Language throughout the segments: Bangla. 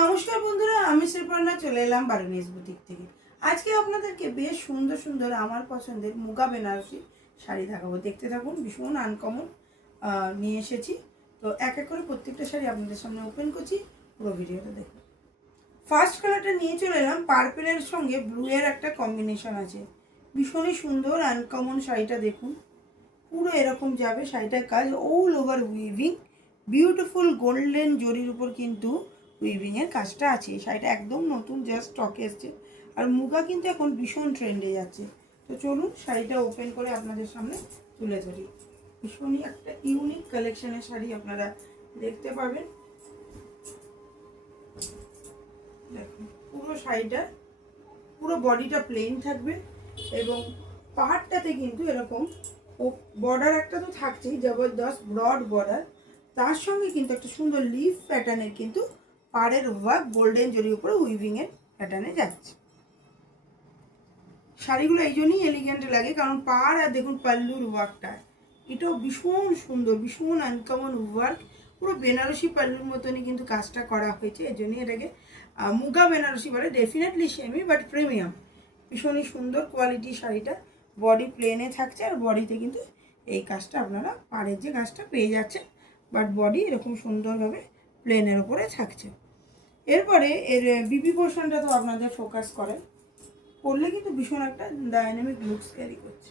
নমস্কার বন্ধুরা, আমি শ্রীপর্ণা চলে এলাম বারুনিস বুটিক থেকে। আজকে আপনাদেরকে বেশ সুন্দর সুন্দর আমার পছন্দের মুগা বেনারসি শাড়ি দেখাবো। দেখতে থাকুন, ভীষণ আনকমন নিয়ে এসেছি। তো এক এক করে প্রত্যেকটা শাড়ি আপনাদের সামনে ওপেন করছি, পুরো ভিডিওটা দেখুন। ফার্স্ট কালারটা নিয়ে চলে এলাম, পার্পেলের সঙ্গে ব্লু এর একটা কম্বিনেশন আছে। ভীষণই সুন্দর আনকমন শাড়িটা দেখুন, পুরো এরকম যাবে শাড়িটার কাজ, all over weaving, beautiful golden জরির উপর কিন্তু উইভিংয়ের কাজটা আছে। শাড়িটা একদম নতুন, জাস্ট স্টকে এসছে। আর মুগা কিন্তু এখন ভীষণ ট্রেন্ডে যাচ্ছে। তো চলুন শাড়িটা ওপেন করে আপনাদের সামনে তুলে ধরি। ভীষণই একটা ইউনিক কালেকশনের শাড়ি আপনারা দেখতে পাবেন। দেখুন পুরো শাড়িটা, পুরো বডিটা প্লেন থাকবে এবং পাহাড়টাতে কিন্তু এরকম বর্ডার একটা তো থাকছেই, জবরদস্ত ব্রড বর্ডার। তার সঙ্গে কিন্তু একটা সুন্দর লিফ প্যাটার্নের কিন্তু পাড়ের ওয়ার্ক গোল্ডেন জরির উপরে উইভিংয়ের প্যাটার্নে যাচ্ছে। শাড়িগুলো এই জন্যই এলিগেন্ট লাগে, কারণ পাড় আর দেখুন পাল্লুর ওয়ার্কটা, এটাও ভীষণ সুন্দর, ভীষণ আনকমন ওয়ার্ক। পুরো বেনারসি পাল্লুর মতনই কিন্তু কাজটা করা হয়েছে, এই জন্যই এটাকে মুগা বেনারসি বলে। ডেফিনেটলি সেমি বাট প্রিমিয়াম, ভীষণই সুন্দর কোয়ালিটি শাড়িটা। বডি প্লেনে থাকছে আর বডিতে কিন্তু এই কাজটা আপনারা পাড়ের যে কাজটা পেয়ে যাচ্ছেন, বাট বডি এরকম সুন্দরভাবে প্লেনের ওপরে থাকছে। এরপরে এর বিপি পোর্শনটা তো আপনাদের ফোকাস করে, পরলে কিন্তু ভীষণ একটা ডাইনামিক লুকস ক্যারি করছে।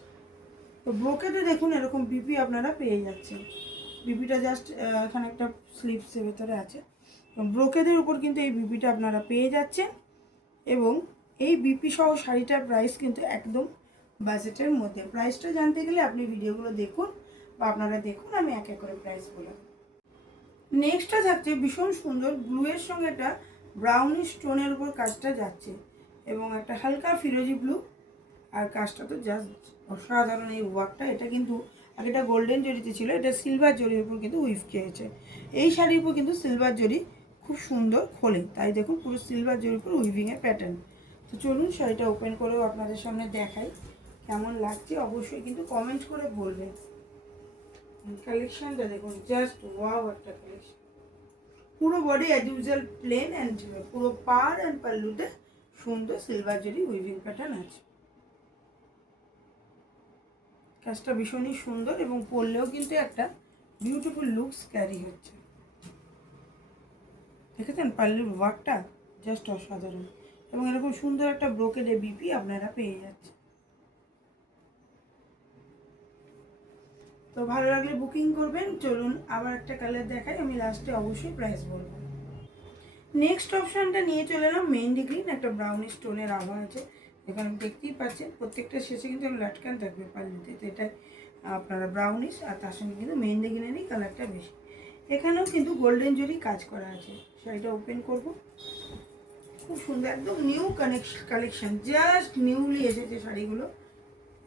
তো ব্রোকেটে দেখুন এরকম বিপি আপনারা পেয়ে যাচ্ছেন। বিপিটা জাস্ট এখানে একটা স্লিভসের ভেতরে আছে। ব্রোকেটের উপর কিন্তু এই বিপিটা আপনারা পেয়ে যাচ্ছেন এবং এই বিপি সহ শাড়িটার প্রাইস কিন্তু একদম বাজেটের মধ্যে। প্রাইসটা জানতে গেলে আপনি ভিডিওগুলো দেখুন বা আপনারা দেখুন, আমি এক এক করে প্রাইস বললাম। নেক্সটটা থাকছে ভীষণ সুন্দর ব্লুয়ের সঙ্গে একটা ব্রাউনিশ স্টোনের উপর কাজটা যাচ্ছে এবং একটা হালকা ফিরোজি ব্লু। আর কাজটা তো জাস্ট অসাধারণ এই ওয়ার্কটা। এটা কিন্তু আগেটা গোল্ডেন জরিতে ছিল, এটা সিলভার জরির উপর কিন্তু উইভ খেয়েছে। এই শাড়ির উপর কিন্তু সিলভার জরি খুব সুন্দর খোলে, তাই দেখুন পুরো সিলভার জরির উপর উইভিংয়ের প্যাটার্ন। তো চলুন শাড়িটা ওপেন করেও আপনাদের সামনে দেখাই কেমন লাগছে। অবশ্যই কিন্তু কমেন্ট করে বলবেন। কালেকশনটা দেখুন, জাস্ট ওয়াও একটা কালেকশন। পুরো body as usual plain and পুরো পাড় অ্যান্ড পাল্লুতে সুন্দর সিলভার জরি উইভিং প্যাটার্ন আছে। কাজটা ভীষণই সুন্দর এবং পরলেও কিন্তু একটা বিউটিফুল লুকস ক্যারি হচ্ছে। দেখেছেন পাল্লুর ওয়ার্কটা জাস্ট অসাধারণ এবং এরকম সুন্দর একটা ব্রোকেডে বিপি আপনারা পেয়ে যাচ্ছেন। তো ভালো লাগলে বুকিং করবেন। চলুন আবার একটা কালার দেখাই, আমি লাস্টে অবশ্যই প্রাইস বলবো। নেক্সট অপশানটা নিয়ে চলে এলাম মেহেন্দি গ্রিন, একটা ব্রাউন স্টোনের আভা আছে। এখানে দেখতেই পাচ্ছেন প্রত্যেকটা শেষে কিন্তু লাটকান থাকবে পাল্লুতে। তো এটা আপনারা ব্রাউনিশ আর তার সঙ্গে কিন্তু মেহেন্দি গ্রিনেরই কালারটা বেশি। এখানেও কিন্তু গোল্ডেন জরি কাজ করা আছে। শাড়িটা ওপেন করব, খুব সুন্দর একদম নিউ কালেকশন, জাস্ট নিউলি এসেছে শাড়িগুলো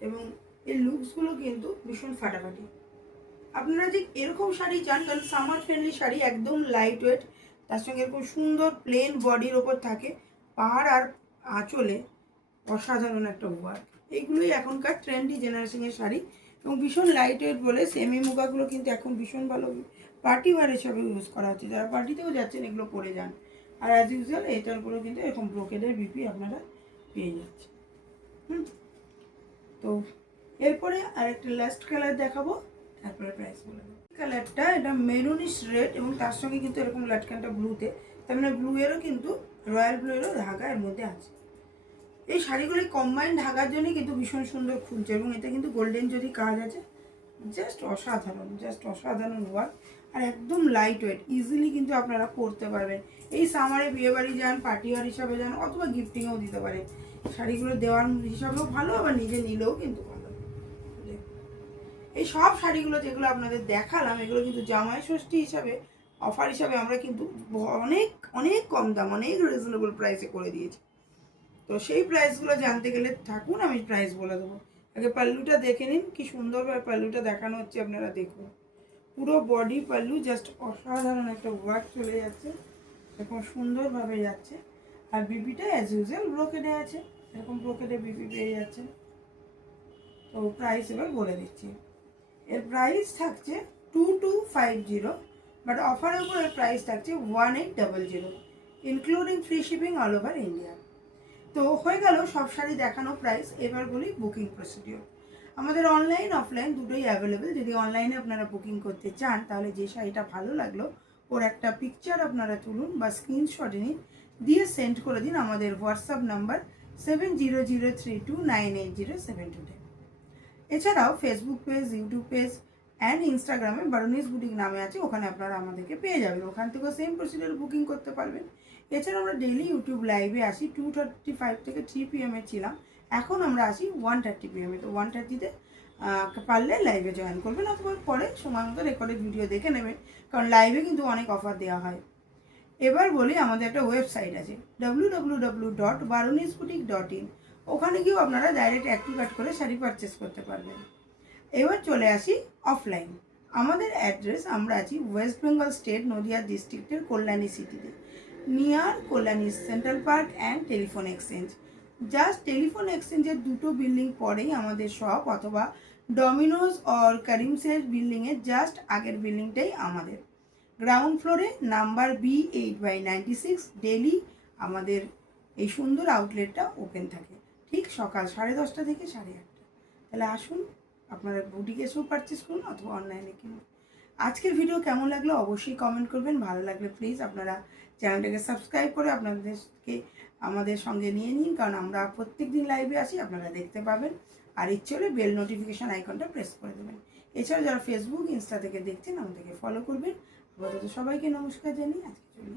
এবং এই লুকসগুলো কিন্তু ভীষণ ফাটাফাটি। আপনারা যে এরকম শাড়ি চান, কারণ সামার ফ্রেন্ডলি শাড়ি, একদম লাইট ওয়েট, তার সঙ্গে এরকম সুন্দর প্লেন বডির ওপর থাকে, পাহাড় আর আঁচলে অসাধারণ একটা ওয়ার্ক। এইগুলোই এখনকার ট্রেন্ডি জেনারেশনের শাড়ি এবং ভীষণ লাইট ওয়েট বলে সেমি মুগাগুলো কিন্তু এখন ভীষণ ভালো পার্টি ওয়ার হিসাবে ইউজ করা হচ্ছে। যারা পার্টিতেও যাচ্ছেন এগুলো পরে যান। আর অ্যাজ ইউজুয়াল এটার উপরেও কিন্তু এরকম ব্রোকেডের বিপি আপনারা পেয়ে যাচ্ছেন। তো এরপরে আরেকটা লাস্ট কালার দেখাবো, তারপরে প্রাইস বলে দেবো। কালারটা এটা মেরুনিশ রেড এবং তার সঙ্গে কিন্তু এরকম লাটকানটা ব্লুতে, তার মানে ব্লু এরও কিন্তু রয়্যাল ব্লু এরও ধাগা এর মধ্যে আছে। এই শাড়িগুলি কম্বাইন ধাগার জন্যই কিন্তু ভীষণ সুন্দর খুলছে এবং এতে কিন্তু গোল্ডেন যদি কাজ আছে, জাস্ট অসাধারণ, জাস্ট অসাধারণ ওয়ার্ক আর একদম লাইট ওয়েট, ইজিলি কিন্তু আপনারা পরতে পারবেন। এই সামারে বিয়েবাড়ি যান, পার্টি ওয়ার হিসাবে যান, অথবা গিফটিংয়েও দিতে পারেন। শাড়িগুলো দেওয়ার হিসাবেও ভালো, আবার নিজে নিলেও কিন্তু ভালো। এই সব শাড়িগুলো যেগুলো আপনাদের দেখালাম, এগুলো কিন্তু জামাই ষষ্ঠী হিসাবে অফার হিসাবে আমরা কিন্তু অনেক অনেক কম দাম, অনেক রিজনেবল প্রাইসে করে দিয়েছি। তো সেই প্রাইসগুলো জানতে গেলে থাকুন, আমি প্রাইস বলে দেবো। আগে পাল্লুটা দেখে নিন, কি সুন্দরভাবে পাল্লুটা দেখানো হচ্ছে, আপনারা দেখুন। পুরো বডি পাল্লু জাস্ট অসাধারণ একটা ওয়ার্ক চলে যাচ্ছে, এরকম সুন্দরভাবে যাচ্ছে। আর বিপিটা অ্যাজ ইউজুয়াল ব্রোকেডে আছে, এরকম ব্রোকেডে বিপি পেয়ে যাচ্ছে। তো প্রাইস এবার বলে দিচ্ছি। এর প্রাইস থাকছে 2250, বাট অফারের উপর এর প্রাইস থাকছে 1800। Including free shipping all over India. তো হয়ে গেল সব শাড়ি দেখানো প্রাইস। এবার বলি বুকিং প্রসিডিওর। আমাদের অনলাইন অফলাইন দুটোই অ্যাভেলেবেল। যদি অনলাইনে আপনারা বুকিং করতে চান তাহলে যে শাড়িটা ভালো লাগলো ওর একটা পিকচার আপনারা তুলুন বা স্ক্রিনশট নিন, দিয়ে সেন্ড করে দিন আমাদের হোয়াটসঅ্যাপ নাম্বার 7003298072। এছাড়াও Facebook page, YouTube page and ইনস্টাগ্রামে বারুনিস বুটিক নামে আছে, ওখানে আপনারা আমাদেরকে পেয়ে যাবেন। ওখান থেকেও সেম প্রসিডিওর বুকিং করতে পারবেন। এছাড়া আমরা ডেইলি ইউটিউব লাইভে আসি 2:35 থেকে 3 PM ছিলাম, এখন আমরা আসি 1:30 PM। তো 1:30-তে পারলে লাইভে জয়েন করবেন, অথবা পরে সময় মতো রেকর্ডেড ভিডিও দেখে নেবেন, কারণ লাইভে কিন্তু অনেক অফার দেওয়া হয়। এবার বলি আমাদের একটা ওয়েবসাইট আছে www.barunisboutique.in। ওখানে গিয়েও আপনারা ডাইরেক্ট অ্যাড টু কার্ট করে শাড়ি পারচেস করতে পারবেন। এবার চলে আসি অফলাইন। আমাদের অ্যাড্রেস, আমরা আছি ওয়েস্ট বেঙ্গল স্টেট নদিয়া ডিস্ট্রিক্টের কল্যাণী সিটিতে, near Kalyani central park and telephone exchange. Just telephone এক্সচেঞ্জের দুটো বিল্ডিং পরেই আমাদের শপ, অথবা ডমিনোজ অর করিমসের বিল্ডিংয়ের জাস্ট আগের বিল্ডিংটাই আমাদের। গ্রাউন্ড ফ্লোরে নাম্বার B8/96 ডেলি আমাদের এই সুন্দর আউটলেটটা ওপেন থাকে, ঠিক সকাল 10:30 থেকে 8:30। তাহলে আসুন, আপনারা বুটিকে এসেও পারচেস করুন অথবা অনলাইনে কিনুন। আজকের ভিডিও কেমন লাগলো অবশ্যই কমেন্ট করবেন। ভালো লাগলে প্লিজ আপনারা চ্যানেলটাকে সাবস্ক্রাইব করে আপনাদেরকে আমাদের সঙ্গে নিয়ে নিন, কারণ আমরা প্রত্যেক দিন লাইভে আসি, আপনারা দেখতে পাবেন। আর ইচ্ছে হলে বেল নোটিফিকেশান আইকনটা প্রেস করে দেবেন। এছাড়া যারা ফেসবুক, ইনস্টা থেকে দেখছেন আমাদেরকে ফলো করবেন। আপাতত সবাইকে নমস্কার জানিয়ে আজকে চলি।